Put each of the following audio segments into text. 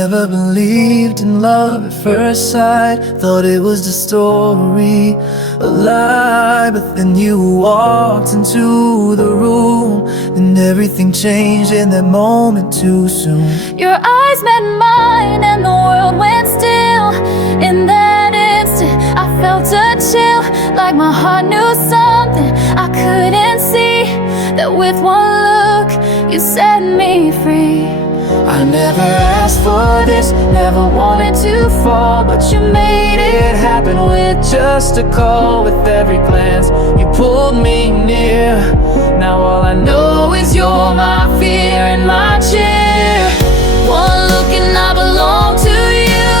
never believed in love at first sight. Thought it was the story, a lie. But then you walked into the room, and everything changed in that moment too soon. Your eyes met mine and the world went still. In that instant I felt a chill, like my heart knew something I couldn't see. That with one look you set me free. I never asked for this, never wanted to fall, but you made it happen with just a call. With every glance you pulled me near. Now all I know is you're my fear and my cheer. One look and I belong to you,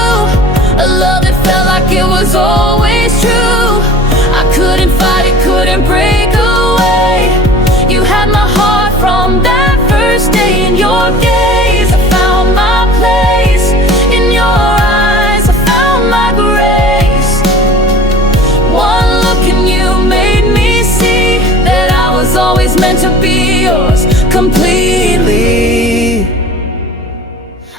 a love that felt like it was always true. I couldn't fight it, couldn't break away. You had my heart from that first day. In your gaze I found my place, in your eyes I found my grace. One look and you made me see that I was always meant to be yours completely.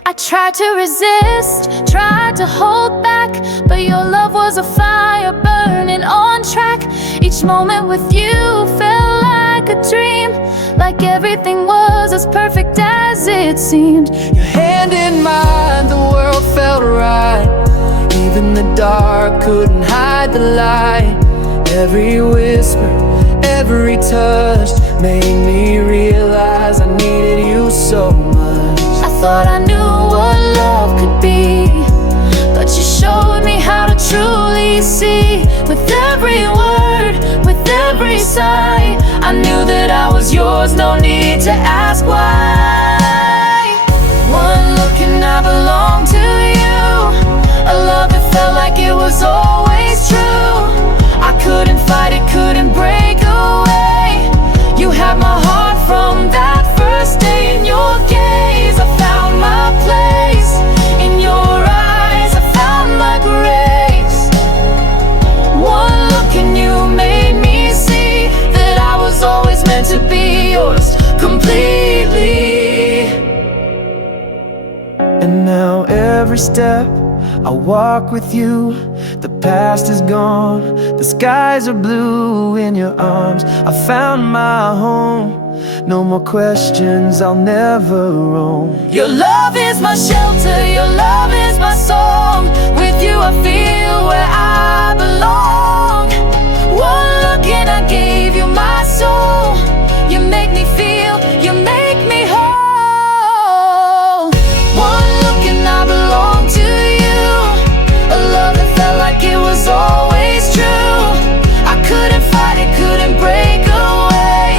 I tried to resist, tried to hold back, but your love was a fire burning on track. Each moment with you felt like a dream, like everything was as perfect as it seemed. Your hand in mine, the world felt right. Even the dark couldn't hide the light. Every whisper, every touch made me realize I needed you so much. I thought I knew what love could be, but you showed me how to truly see. With every word, with every sigh, I knew that I was yours, no need to ask why. One look and I belong to you, a love that felt like it was always true. I couldn't fight it, couldn't break away. You had my heart from that first day. In your gaze I found my place, in your eyes I found my grace. One look and you made me see that I was always meant to be yours completely. And now every step I walk with you, the past is gone, the skies are blue. In your arms I found my home. No more questions, I'll never roam. Your love is my shelter, your love is my song. With you I feel where I belong. One look and I gave you my soul. You make me feel, you make me whole. One look and I belong to you, a love that felt like it was always true. I couldn't fight it, couldn't break away.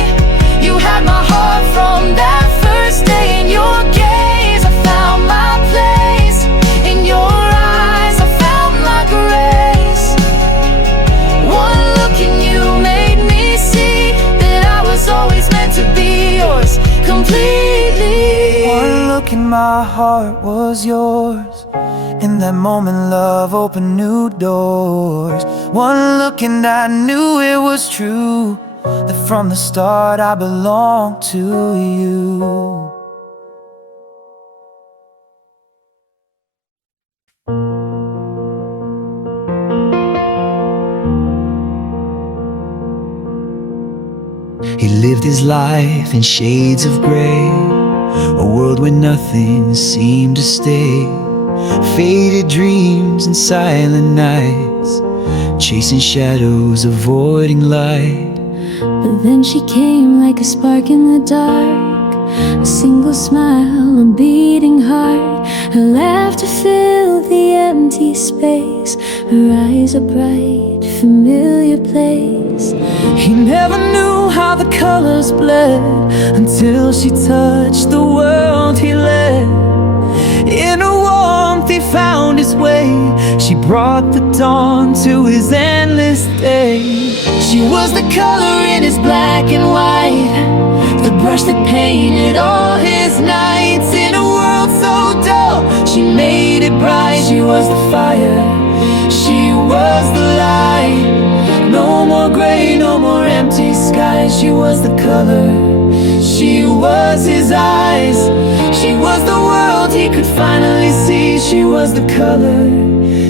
You had my heart from that first day. In your gaze I found my place, in your eyes I found my grace. One look and you made me see that I was always meant to be yours completely. One look and my heart was yours. In that moment love opened new doors. One look and I knew it was true, that from the start I belong to you. He lived his life in shades of gray, a world where nothing seemed to stay. Faded dreams and silent nights, chasing shadows, avoiding light. But then she came like a spark in the dark, a single smile, a beating heart. Her laughter filled the empty space, her eyes a bright, familiar place. He never knew how the colors bled until she touched the world he led. In her warmth he found his way, she brought the dawn to his endless day. She was the color in his black and white, the brush that painted all his nights. In a world so dull, she made it bright. She was the fire, she was the light. No more gray, no more empty skies. She was the color, she was his eyes. She was the world he could finally see. She was the color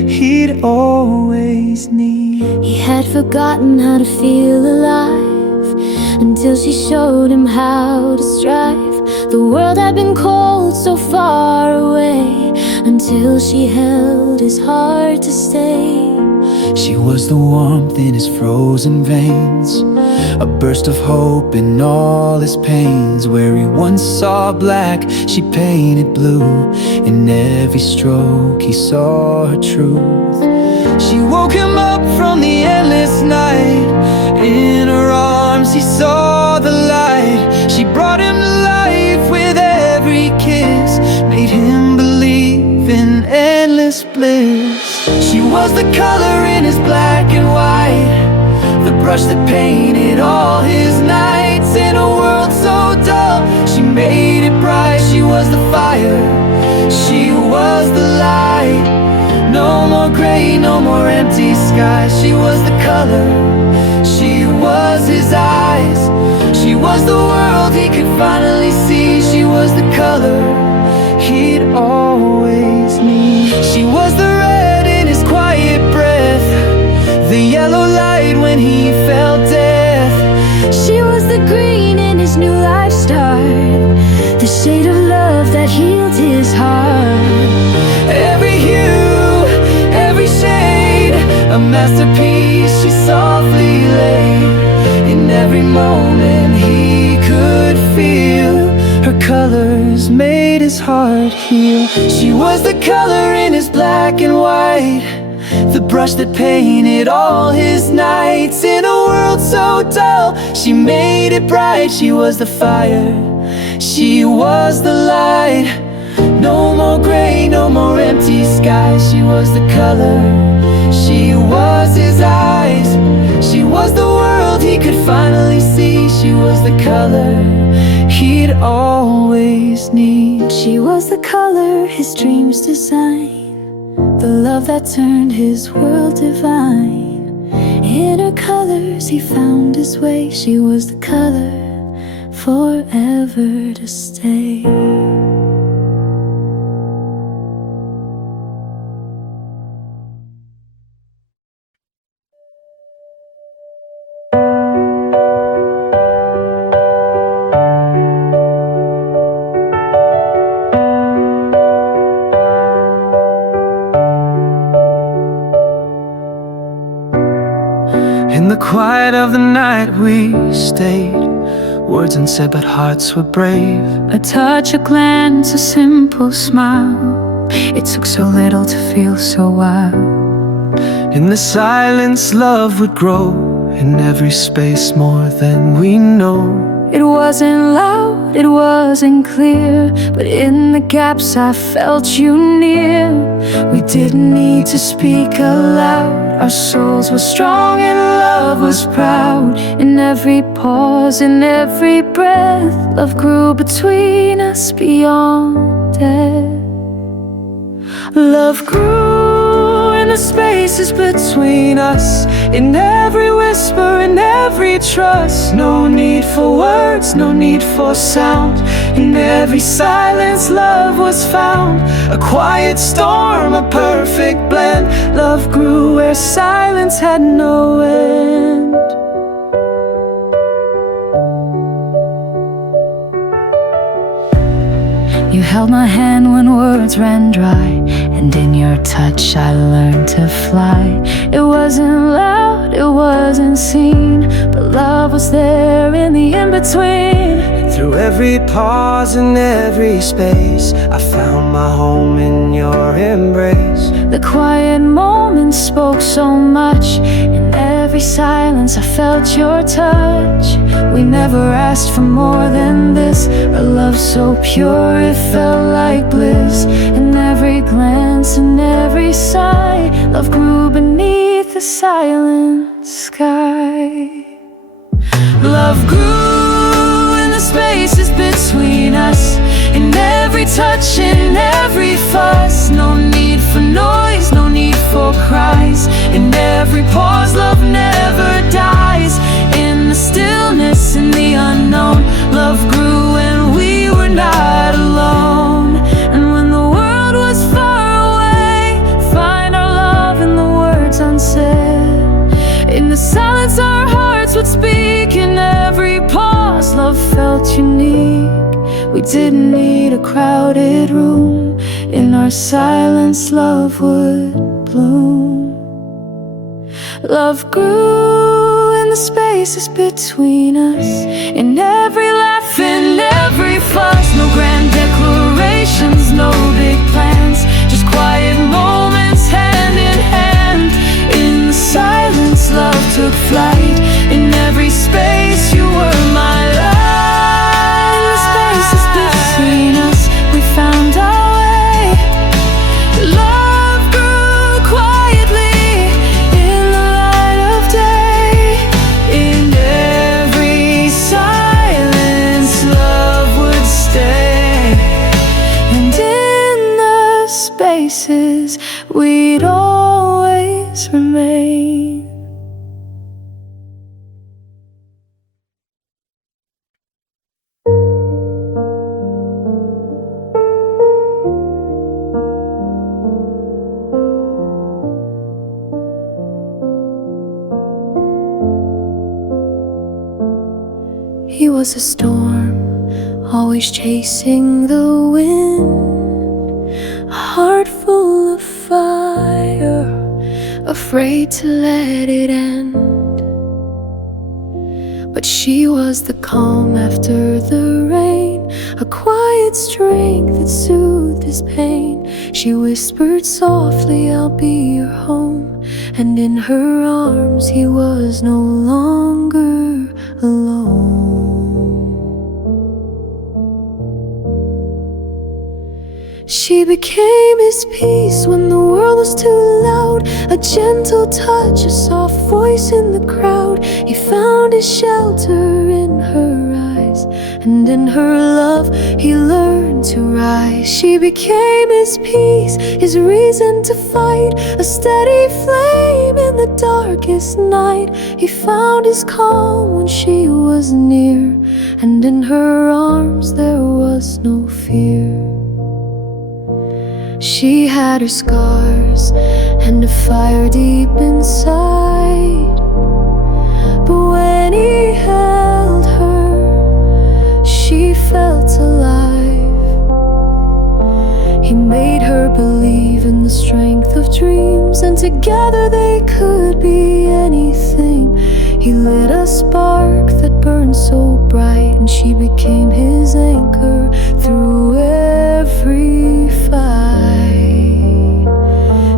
he'd always need. He had forgotten how to feel alive until she showed him how to strive. The world had been cold, so far away, until she held his heart to stay. She was the warmth in his frozen veins, a burst of hope in all his pains. Where he once saw black, she painted blue. In every stroke he saw her truth. She woke him up from the endless night. In her arms he saw the light. She brought him to life with every kiss, made him believe in endless bliss. She was the color in his black and white, the brush that painted all his nights. In a world so dull, she made it bright. She was the fire, she was the light. No more gray, no more empty skies. She was the color, she was his eyes. She was the world he could finally see. She was the color he'd always need. She was the red in his quiet breath, the yellow light when he felt death. She was the green in his new life start, the shade of love that healed his heart. Every hue, every shade, a masterpiece she softly laid. In every moment he could feel her colors made his heart heal. She was the color in his black and white, the brush that painted all his nights. In a world so dull, she made it bright. She was the fire, she was the light. No more gray, no more empty skies. She was the color, she was his eyes. She was the world he could finally see. She was the color he'd always need. She was the color his dreams designed, the love that turned his world divine. In her colors he found his way. She was the color forever to stay. In the quiet of the night we stayed, words unsaid but hearts were brave. A touch, a glance, a simple smile, it took so little to feel so wild. In the silence love would grow, in every space more than we know. It wasn't loud, it wasn't clear, but in the gaps I felt you near. We didn't need to speak aloud, our souls were strong and love was proud. In every pause, in every breath, love grew between us beyond death. Love grew in the spaces between us, in every whisper, in every trust. No need for words, no need for sound. In every silence love was found, a quiet storm, a perfect blend. Love grew where silence had no end. You held my hand when words ran dry, and in your touch I learned to fly. It wasn't loud, it wasn't seen, but love was there in the in-between. Through every pause and every space, I found my home in your embrace. The quiet moments spoke so much, in every silence I felt your touch. We never asked for more than this, a love so pure it felt like bliss. In every glance, in every sigh, love grew beneath the silent sky. Love grew in the spaces between us, in every touch, in every fuss. No need for noise, no need for cries. In every pause, love never dies. In the stillness, in the unknown, love grew felt unique. We didn't need a crowded room. In our silence, love would bloom. Love grew in the spaces between us, in every laugh, in every fuss. No grand declarations, no big plans, just quiet moments hand in hand. In the silence, love took flight. In every space, you were my light. In the spaces between us, we found our way. Love grew quietly in the light of day. In every silence, love would stay. And in the spaces, we'd always remain. He was a storm, always chasing the wind, a heart full of fire, afraid to let it end. But she was the calm after the rain, a quiet strength that soothed his pain. She whispered softly, I'll be your home. And in her arms he was no longer alone. She became his peace when the world was too loud, a gentle touch, a soft voice in the crowd. He found his shelter in her eyes, and in her love he learned to rise. She became his peace, his reason to fight, a steady flame in the darkest night. He found his calm when she was near, and in her arms there was no fear. She had her scars and a fire deep inside, but when he held her, she felt alive. He made her believe in the strength of dreams, and together they could be anything. He lit a spark that burned so bright, and she became his anchor through every fight.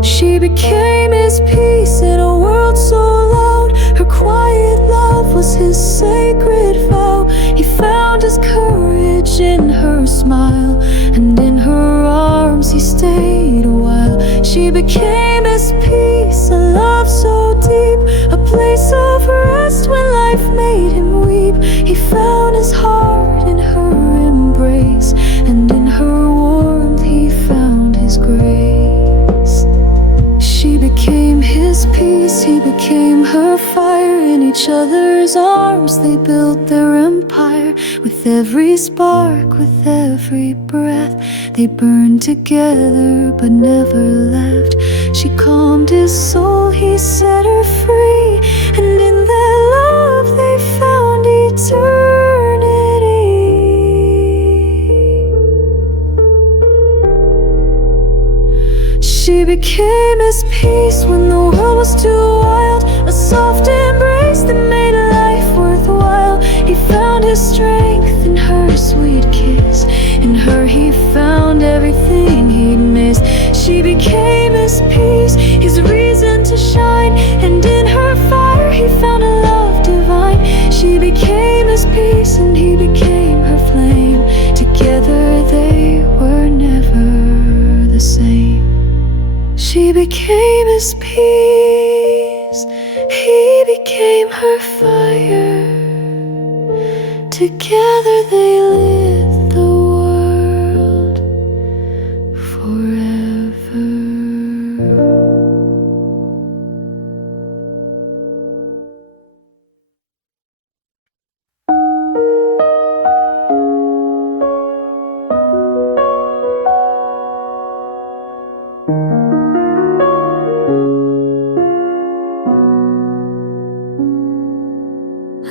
She became his peace in a world so loud. Her quiet love was his sacred vow. He found his courage in her smile, and in her arms he stayed a while. She became his peace, a love so deep, a place of rest when life made him weep. He found his heart in her embrace, and in her warmth he found his grace. She became his peace, he became her fire. In each other's arms they built their empire. With every spark, with every breath, they burned together but never left. She calmed his soul, he set her free, and in their love they found eternity. She became his peace when the world was too wild, a soft embrace that made life worthwhile. He found his strength in her sweet kiss, in her he found everything he'd missed. She became his peace, his reason to shine, and in her fire he found a love divine. She became his peace and he became her flame. Together they were never the same. She became his peace, he became her fire. Together they lit the world forever.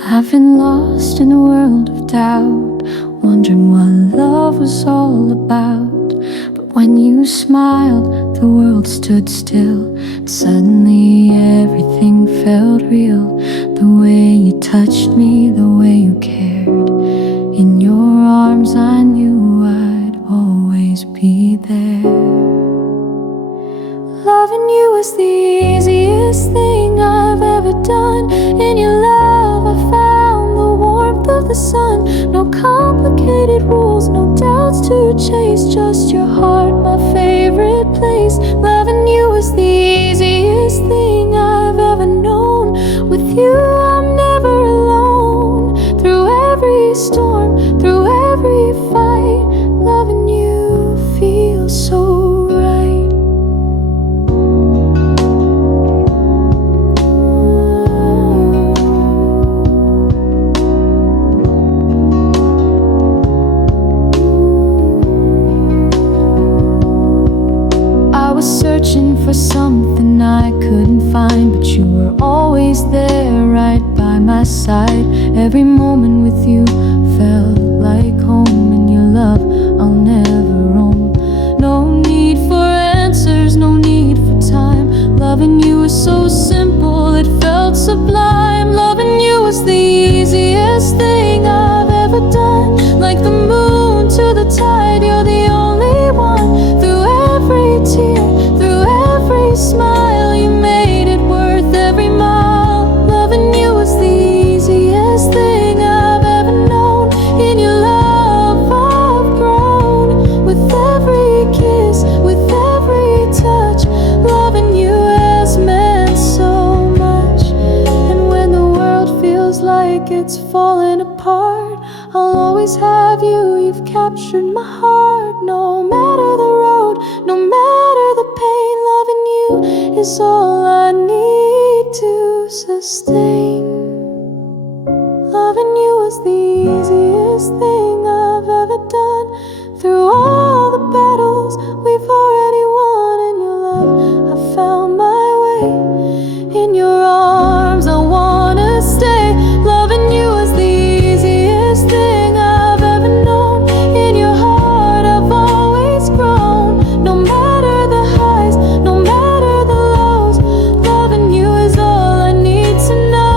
I've been lost in a world of doubt, wondering what love was all about. But when you smiled, the world stood still. Suddenly everything felt real. The way you touched me, the way you cared. In your arms I knew I'd always be there. Loving you was the easiest thing I've ever done. In your love I found the warmth of the sun. No complicated rules, no doubts to chase, just your heart, my favorite place. Loving you was the easiest thing I've ever known. With you I'm never alone. Through every storm, through every fight, loving you feels so right. Searching for something I couldn't find, but you were always there, right by my side. Every moment with you felt like home. In your love I'll never roam. No need for answers, no need for time. Loving you was so simple, it felt sublime. Loving you was the easiest thing I've ever done. Like the moon to the tide, you're the only one. Through every tear, every smile, you made it worth every mile. Loving you was the easiest thing I've ever known. In your love I've grown. With every kiss, with every touch, loving you has meant so much. And when the world feels like it's falling apart, I'll always have you. You've captured my heart. No matter the road, no matter the pain, loving you is all I need to sustain. Loving you was the easiest thing I've ever done. Through all the battles we've already won, in your love I found my way. In your arms I wanna stay. Loving you was the easiest thing I've ever known. In your heart I've always grown. No matter the highs, no matter the lows, loving you is all I need to know.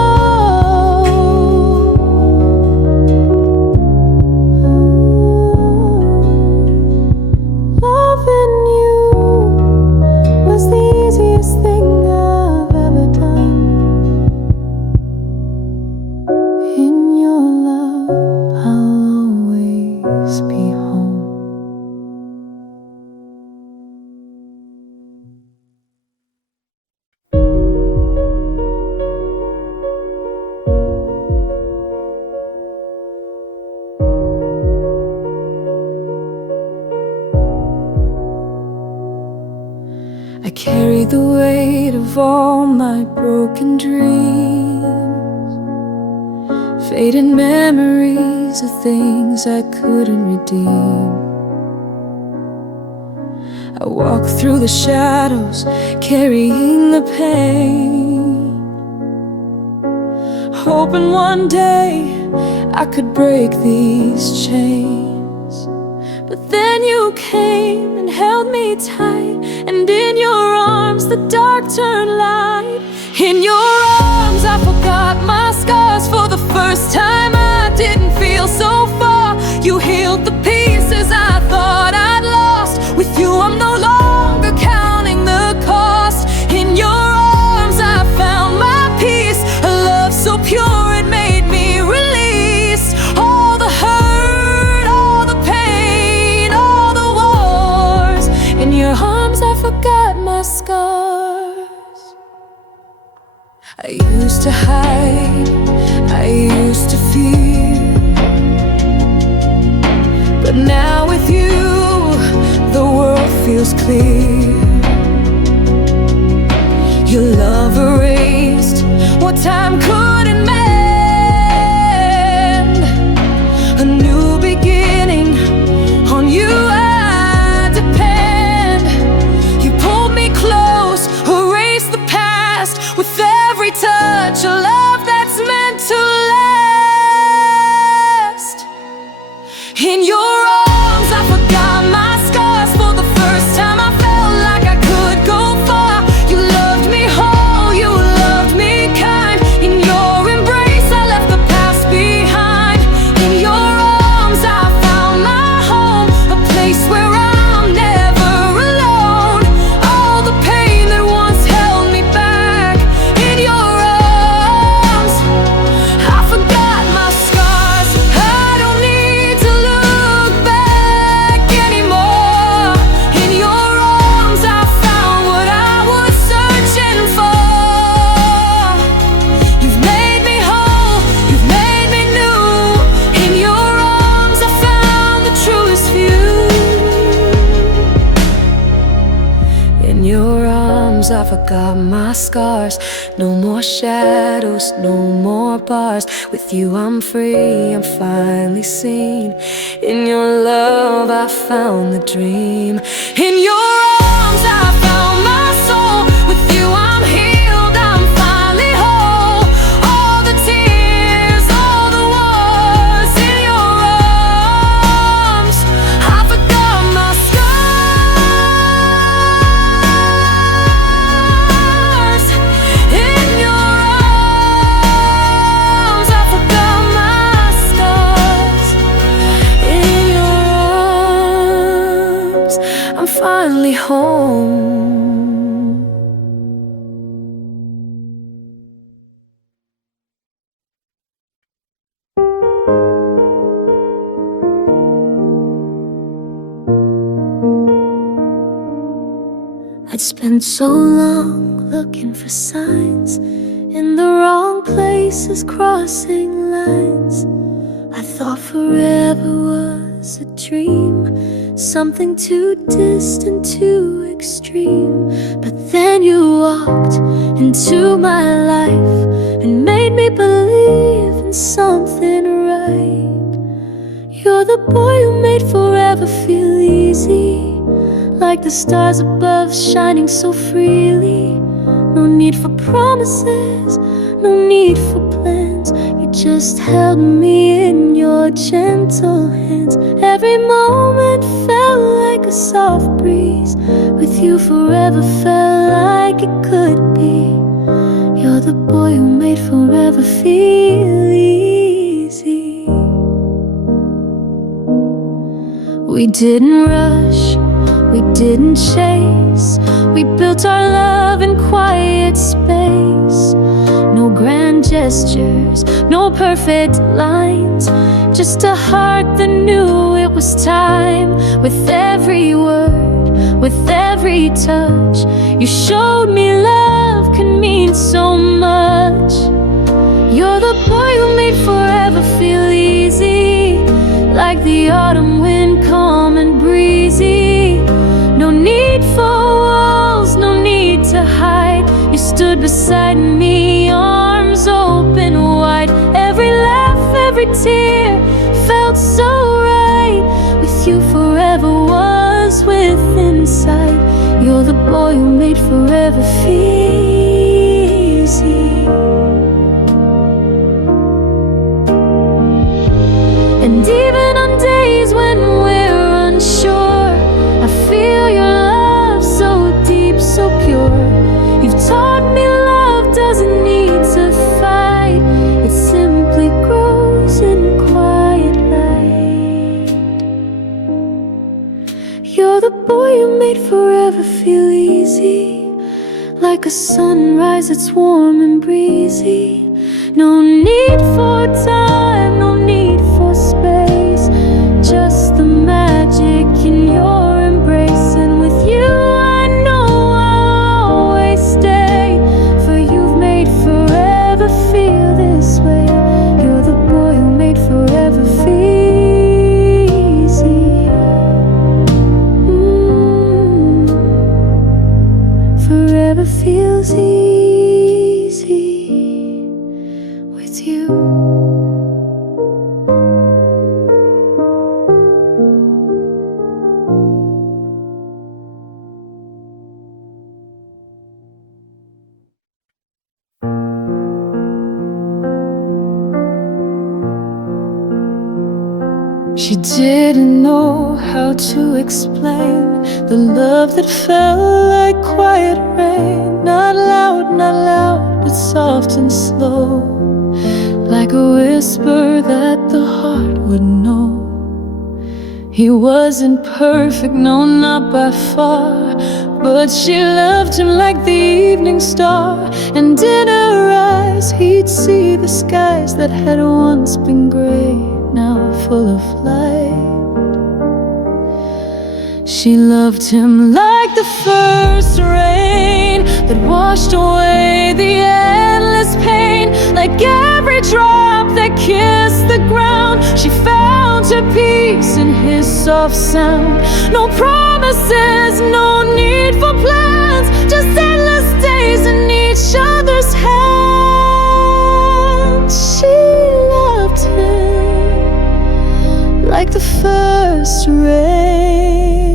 Loving you was the easiest thing I've ever done. In your love I'll always be home. I carry the weight of all my broken dreams, fading memories of things I couldn't redeem. I walk through the shadows, carrying the pain, hoping one day I could break these chains. But then you came and held me tight, and in your arms the dark turned light. In your arms I forgot my scars. For the first time I didn't feel so far. You healed the pieces I thought I'd lost. With you I'm no longer counting the cost. In your arms I found my peace, a love so pure it made me release all the hurt, all the pain, all the wars. In your arms I forgot my scars. I used to hide, I used to fear, but now with you the world feels clear. Your love erased what time couldn't mend. A new beginning, on you I depend. You pulled me close, erased the past. With every touch, a love that's meant to last. forgot my scars. No more shadows, no more bars. With you I'm free, I'm finally seen. In your love I found the dream. In your arms I found my soul. With you I'm healed, I'm finally whole. All the tears, all the wars. In your arms I forgot my scars. In your arms I forgot my scars. In your arms I'm finally home. I'd spent so long looking for signs in the wrong places, crossing lines. I thought forever was a dream, something too distant, too extreme. But then you walked into my life and made me believe in something right. You're the boy who made forever feel easy, like the stars above shining so freely. No need for promises, no need for plans. You just held me in your gentle hands. Every moment felt like a soft breeze. With you forever felt like it could be. You're the boy who made forever feel easy. We didn't rush, we didn't chase. We built our love in quiet space. No grand gestures, no perfect lines, just a heart that knew it was time. With every word, with every touch, you showed me love can mean so much. You're the boy who made forever feel easy, like the autumn wind, calm and breezy. No need for walls, no need to hide. You stood beside me, arms open wide. Every laugh, every tear felt so right. With you forever was within sight. You're the boy who made forever feel easy. And even on days when we're unsure, I feel your love so deep, so pure. You've taught me love doesn't need to fight. It simply grows in quiet light. You're the boy who made forever feel easy, like a sunrise that's warm and breezy. No need for time, no need for space, just the magic in your embrace. And with you I know I'll always stay, for you've made forever feel this way. You're the boy who made forever feel easy. Forever feels easy with you. She didn't know how to explain the love that felt like quiet rain. Not loud, but soft and slow, like a whisper that the heart would know. He wasn't perfect, no, not by far, but she loved him like the evening star. And in her eyes he'd see the skies that had once been gray, now full of light. She loved him like the first rain that washed away the endless pain, like every drop that kissed the ground. She found her peace in his soft sound. No promises, no need for plans, just endless first rain.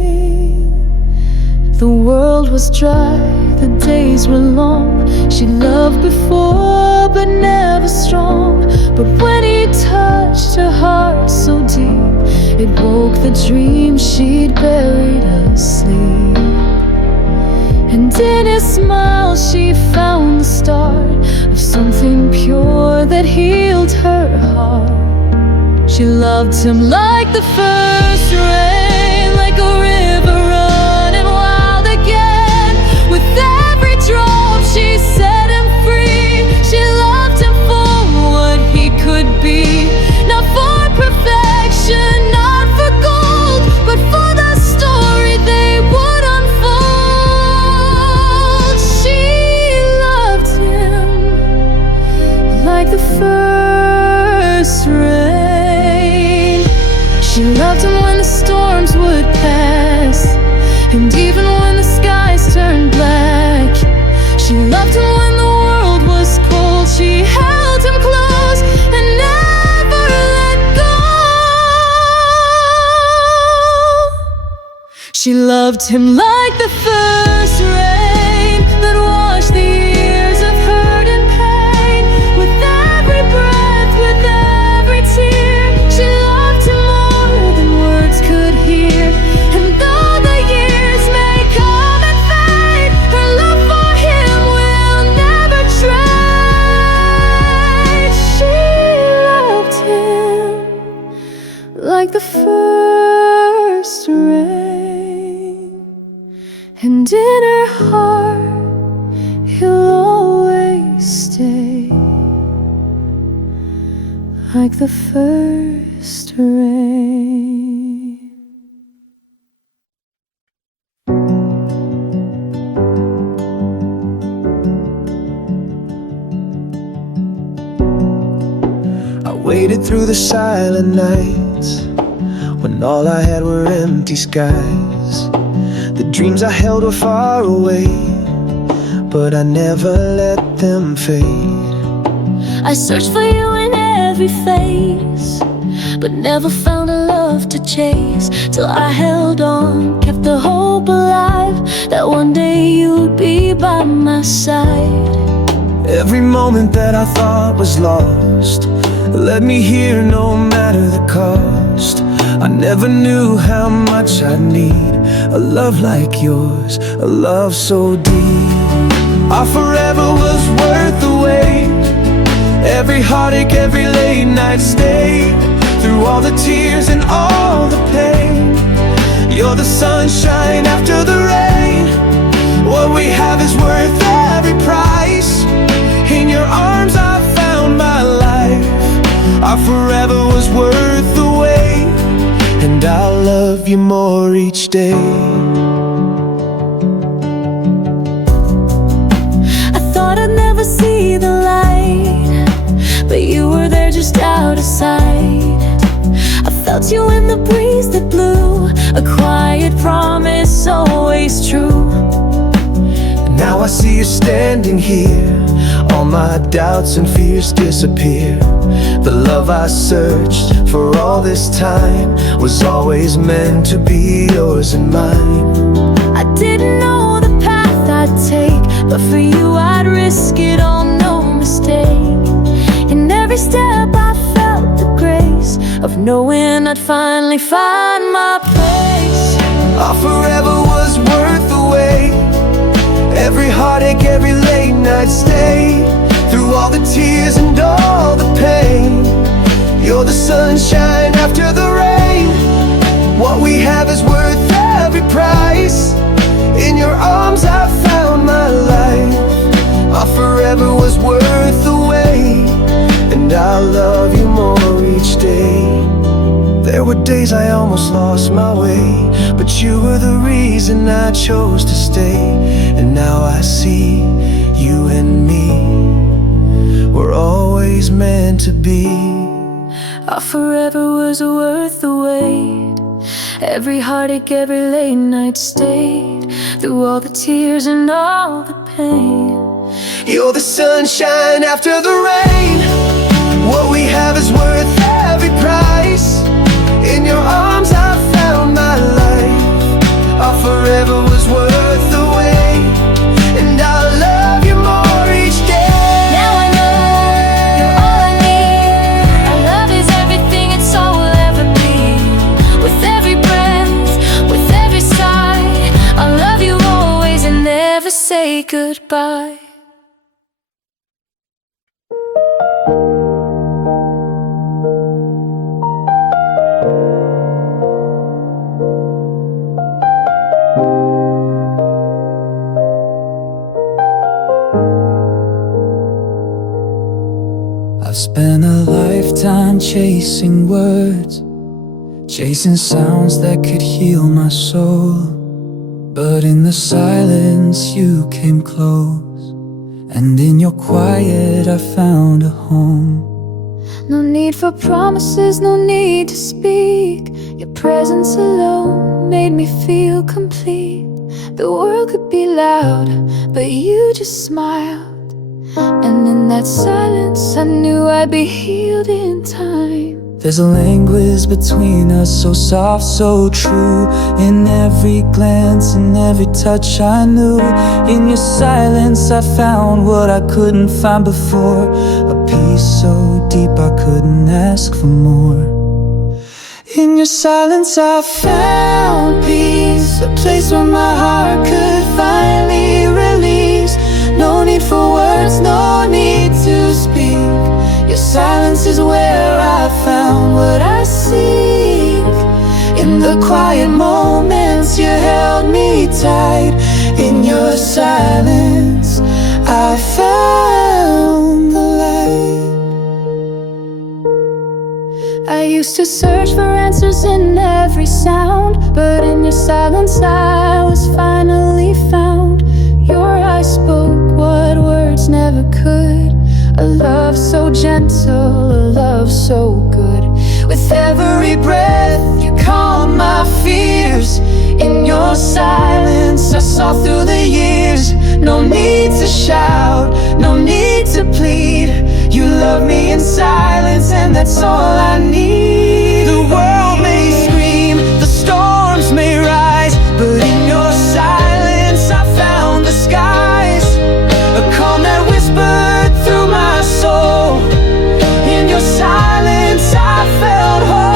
The world was dry, the days were long. She loved before, but never strong. But when he touched her heart so deep, it woke the dream she'd buried asleep. And in his smile she found the start of something pure that healed her heart. She loved him like the first rain, like a river running wild again. With every drop she set him free. She loved him for what he could be, not for perfection, not for gold, but for the story they would unfold. She loved him like the first rain. She loved him when the storms would pass, and even when the skies turned black. She loved him when the world was cold. She held him close and never let go. She loved him like the first rain that washed the years of hurt and pain. With every breath, with every tear, she loved him more than words could hear. And though the years may come and fade, her love for him will never trade. She loved him like the first rain, and in her heart he'll always stay, like the first rain. I waited through the silent nights when all I had were empty skies. The dreams I held were far away, but I never let them fade. I searched for you in every phase, but never found a love to chase. Till I held on, kept the hope alive, that one day you'd be by my side. Every moment that I thought was lost led me here no matter the cost. I never knew how much I'd need a love like yours, a love so deep. Our forever was worth the wait. Every heartache, every late night stay, through all the tears and all the pain. You're the sunshine after the rain. What we have is worth every price. In your arms I found my life. Our forever was worth the wait, and I'll love you more each day. I thought I'd never see the light, but you were there just out of sight. I felt you in the breeze that blew, a quiet promise always true. And now I see you standing here, all my doubts and fears disappear. The love I searched for all this time was always meant to be yours and mine. I didn't know the path I'd take, but for you I'd risk it all, no mistake. In every step I felt the grace of knowing I'd finally find my place. Our forever was worth the wait. Every heartache, every late night stay, through all the tears and all the pain. You're the sunshine after the rain. What we have is worth every price. In your arms I found my life. Our forever was worth the wait, and I'll love you more each day. There were days I almost lost my way, but you were the reason I chose to stay. And now I see you and me were always meant to be. Our forever was worth the wait. Every heartache, every late night stayed, through all the tears and all the pain. You're the sunshine after the rain. What we have is worth every price. In your arms I found say goodbye. I've spent a lifetime chasing words, chasing sounds that could heal my soul. But in the silence you came close, and in your quiet I found a home. No need for promises, no need to speak. Your presence alone made me feel complete. The world could be loud, but you just smiled. And in that silence I knew I'd be healed in time. There's a language between us, so soft, so true. In every glance, in every touch I knew. In your silence I found what I couldn't find before, a peace so deep I couldn't ask for more. In your silence I found peace, a place where my heart could finally release. No need for words, no need to speak. Your silence is where I found what I seek. In the quiet moments you held me tight. In your silence I found the light. I used to search for answers in every sound, but in your silence I was finally found. Your eyes spoke what words never could. A love so gentle, a love so good. With every breath you calm my fears. In your silence I saw through the years. No need to shout, no need to plead. You love me in silence and that's all I need. The world may scream, the storms may rise, but in your silence I found the skies. A calm that whispered through my soul. In your silence I felt whole.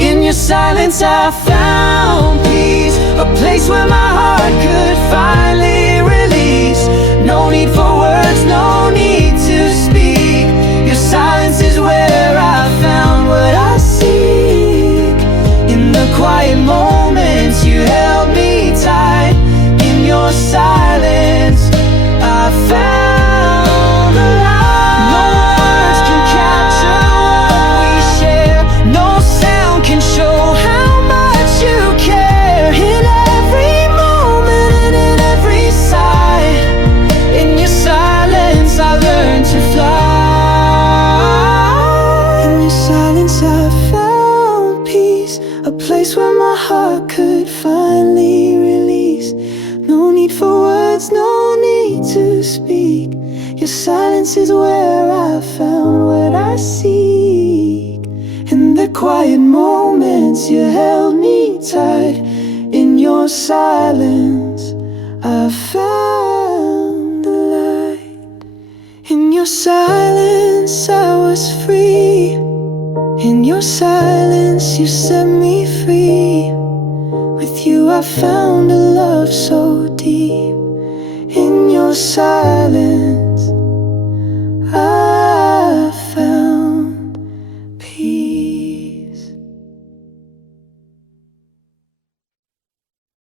In your silence I found peace, a place where my heart could finally release. No need for words, no need to speak. Your silence is where I found what I seek. In the quiet moments you held me tight. In your silence I found the light. No words can capture what we share. No sound can show how much you care. In every moment and in every sigh, in your silence I learned to fly. In your silence I found peace, a place where my heart could finally release. No need for words, no need to speak. Your silence is where I found what I seek. In the quiet moments you held me tight. In your silence I found the light. In your silence I was free. In your silence you set me free. With you I found a love so deep. In your silence